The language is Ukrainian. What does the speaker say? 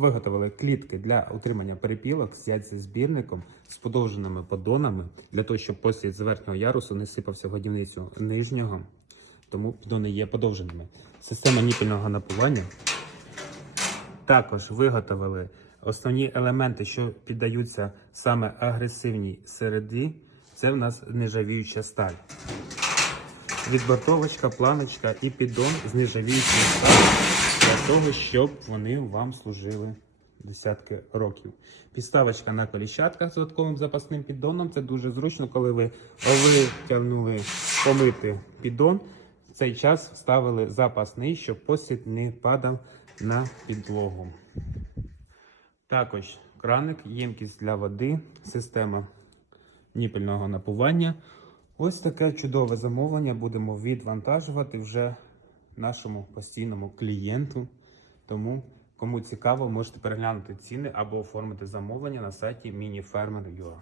Виготовили клітки для утримання перепілок з яйцезбірником з подовженими поддонами, для того, щоб послід з верхнього ярусу не сипався в годівницю нижнього, тому піддони є подовженими. Система ніпельного напування. Також виготовили основні елементи, що піддаються саме агресивній середі. Це в нас нержавіюча сталь. Відбортовочка, планочка і піддон з нержавіючої для того, щоб вони вам служили десятки років. Підставочка на коліщатках з додатковим запасним піддоном. Це дуже зручно, коли ви витягнули помити піддон. В цей час вставили запасний, щоб посід не падав на підлогу. Також краник, ємкість для води, система ніпельного напування. Ось таке чудове замовлення будемо відвантажувати вже нашому постійному клієнту. Тому, кому цікаво, можете переглянути ціни або оформити замовлення на сайті MiniFarmer.ua.